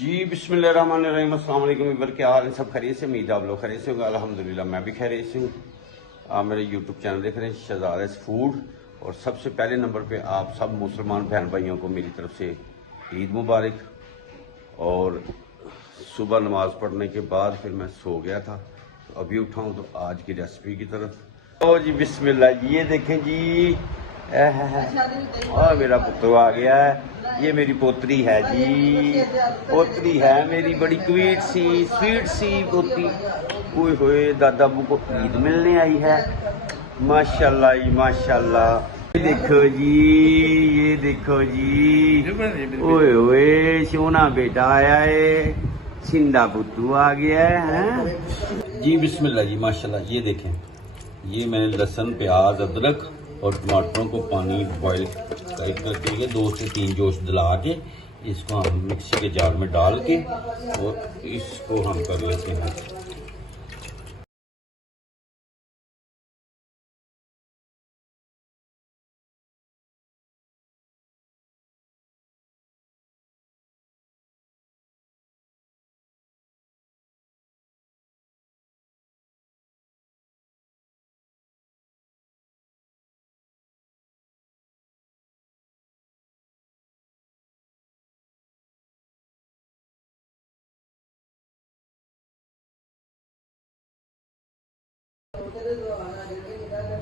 जी बिस्मिल्लाहिर्रहमानिर्रहीम, अस्सलाम वालेकुम वीवर, क्या हाल है? सब खैरियत से? उम्मीद है आप लोग खैरियत से होंगे। अल्हम्दुलिल्लाह मैं भी खैरियत से हूँ। आप मेरे यूट्यूब चैनल देख रहे हैं शहजाद फूड। और सबसे पहले नंबर पे आप सब मुसलमान बहन भाइयों को मेरी तरफ से ईद मुबारक। और सुबह नमाज पढ़ने के बाद फिर मैं सो गया था, तो अभी उठा हूँ तो आज की रेसिपी की तरफ। ओ जी बिस्मिल्लाह, ये देखें जी, और मेरा पुत्र आ गया है। ये मेरी पोतरी है जी, पोतरी है मेरी, बड़ी क्वीट सी स्वीट सी पोती। ओए होए, दादा अबू को ईद मिलने आई है। माशाल्लाह जी माशाल्लाह। ये देखो जी, ये देखो जी, ओए ओए सोना बेटा आया है, छिंदा पुत्तू आ गया है जी। बिस्मिल्लाह जी माशाल्लाह। ये देखें, ये मैंने लहसुन प्याज अदरक और टमाटरों को पानी बॉयल करके 2 से 3 जोश दिला के इसको हम मिक्सी के जार में डाल के और इसको हम कर लेते हैं।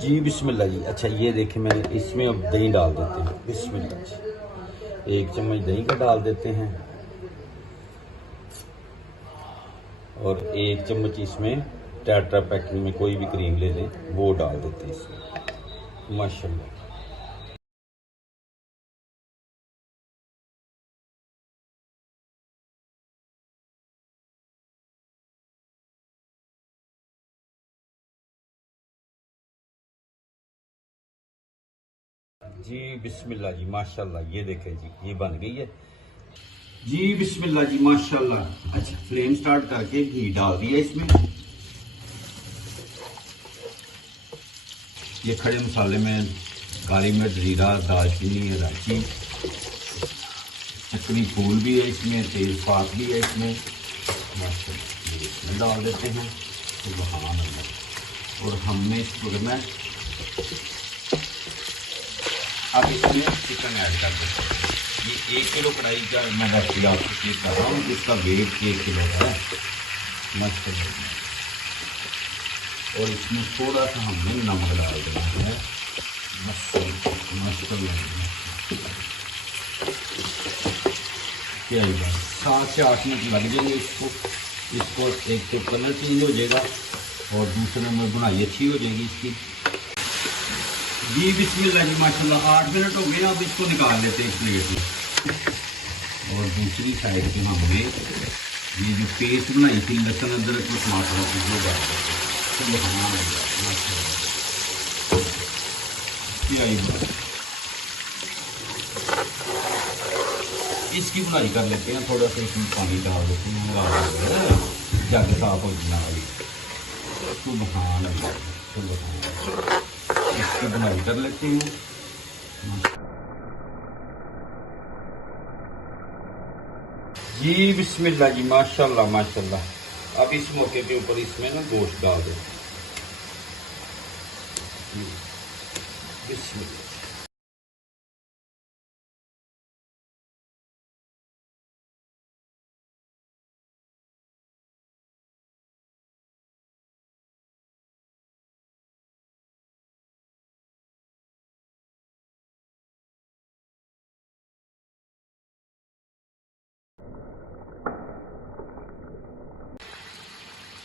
जी बिस्मिल्लाह जी। अच्छा ये देखें, मैंने इसमें अब दही डाल देते हैं। बिस्मिल्लाह जी, 1 चम्मच दही का डाल देते हैं और 1 चम्मच इसमें टेट्रा पैक में कोई भी क्रीम ले लें वो डाल देते हैं इसमें। माशाल्लाह। जी बिस्मिल्लाह जी माशाल्लाह। ये देखें जी, ये बन गई है जी। बिस्मिल्लाह जी माशाल्लाह। अच्छा, फ्लेम स्टार्ट करके घी डाल दिया इसमें। ये खड़े मसाले में काली मिर्च, जीरा, दालचीनी, इलायची, चक्री फूल भी है इसमें, तेजपात भी है इसमें। माशाल्लाह इसमें डाल देते हैं तो और हमने इसको करना है। अब इसमें चिकन ऐड कर देते हैं। ये 1 किलो कढ़ाई का मैं रेसिपी आपको शेयर कर रहा हूँ, जिसका वेट 1 किलो है। मस्त है। और इसमें थोड़ा सा हमने नमक डाल देना है। मस्त क्या 7 से 8 मिनट लग जाएंगे इसको एक तो कलर चेंज हो जाएगा और दूसरे में बुनाई अच्छी हो जाएगी इसकी। जी बिस्मिल्लाह जी माशाल्लाह। 8 मिनट हो गए, अब इसको निकाल लेते हैं इस प्लेट में। और दूसरी साइड पे हमने ये जो पेस्ट बनाई थी लहसुन अदरक और टमाटर की, वो डाल देते हैं। इसकी बुनाई कर लेते हैं। थोड़ा सा इसमें पानी डाल देते हैं, जग साफ हो जाना वाली। इसकी बुनाई कर लेते हैं। जी बिस्मिल्लाह जी माशाल्लाह माशाल्लाह। अब इस मौके के ऊपर इसमें ना गोश्त डाल दें। बिस्मिल्लाह।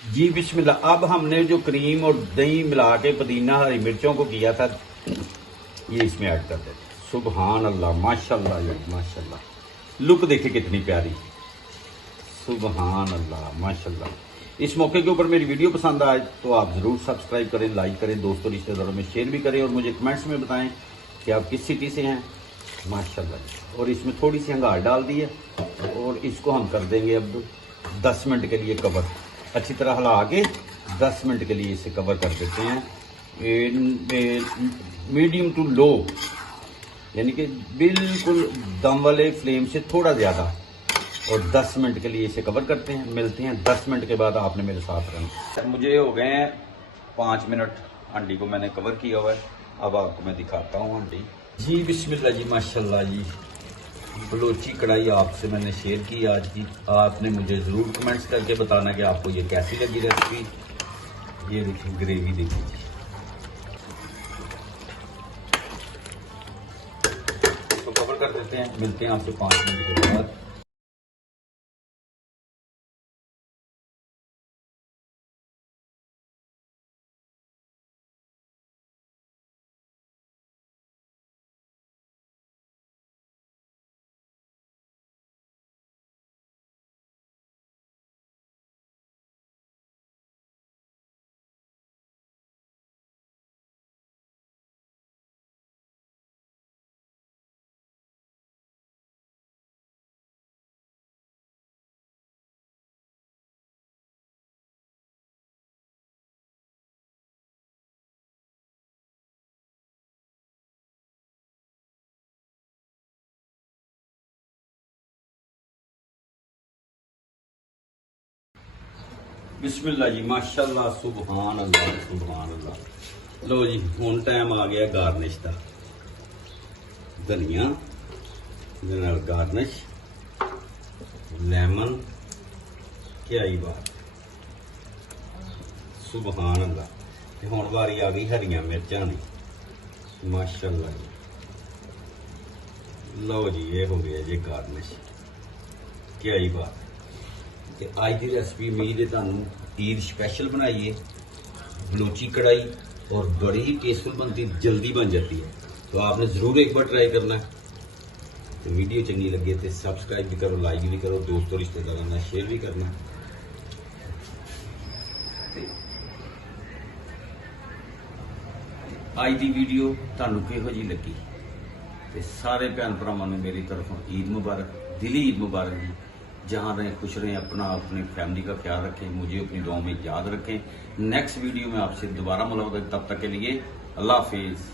जी बिस्मिल्लाह। अब हमने जो क्रीम और दही मिला के पुदीना हरी मिर्चों को किया था, ये इसमें ऐड कर देते। सुबहान अल्लाह माशाल्लाह माशाल्लाह। लुक देखिए कितनी प्यारी, सुबहान अल्लाह माशाल्लाह। इस मौके के ऊपर मेरी वीडियो पसंद आए तो आप ज़रूर सब्सक्राइब करें, लाइक करें, दोस्तों रिश्तेदारों में शेयर भी करें और मुझे कमेंट्स में बताएं कि आप किस सिटी से हैं। माशाल्लाह। और इसमें थोड़ी सी हंगार डाल दी है और इसको हम कर देंगे अब 10 मिनट के लिए कवर। अच्छी तरह हिला के 10 मिनट के लिए इसे कवर कर देते हैं। मीडियम टू लो, यानी कि बिल्कुल दम वाले फ्लेम से थोड़ा ज़्यादा और 10 मिनट के लिए इसे कवर करते हैं। मिलते हैं 10 मिनट के बाद, आपने मेरे साथ रहना। मुझे हो गए हैं 5 मिनट, हांडी को मैंने कवर किया हुआ है। अब आपको मैं दिखाता हूँ हांडी जी। बिस्मिल्लाह जी, माशाल्लाह जी। बलोची कढ़ाई आपसे मैंने शेयर की आज की। आपने मुझे ज़रूर कमेंट्स करके बताना कि आपको ये कैसी लगी रेसिपी। ये देखिए ग्रेवी देखिए जी। तो कवर कर देते हैं, मिलते हैं आपसे 5 मिनट के बाद। बिस्मिल्लाह जी, माशाल्लाह, सुभान अल्लाह, सुभान अल्लाह। लो जी, हुण टाइम आ गया गार्निश का। धनिया दे नाल गार्निश, लेमन, क्या ही बात, सुभान अल्लाह। ते हुण वारी आ गई हरियां मिर्चां दी, माशाल्लाह जी। लो जी, ये हो गया जी गार्निश, क्या ही बात। ते अज की रेसिपी उम्मीद है तुहानू ईद स्पैशल बनाइए। बलोची कढ़ाई और बड़ी ही टेस्टफुल बनती, जल्दी बन जाती है। तो आपने ज़रूर एक बार ट्राई करना है। तो वीडियो चंगी लगे तो सब्सक्राइब भी करो, लाइक भी करो, दोस्तों रिश्तेदारों ने शेयर भी करना। अज की वीडियो तुहानू किहो जी लगी? तो सारे भैन भरावां नू मेरी तरफों ईद मुबारक, दिली ईद मुबारक जी। जहाँ रहें खुश रहें, अपना अपनी फैमिली का ख्याल रखें, मुझे अपनी दुआओं में याद रखें। नेक्स्ट वीडियो में आपसे दोबारा मुलाकात, तब तक के लिए अल्लाह हाफिज़।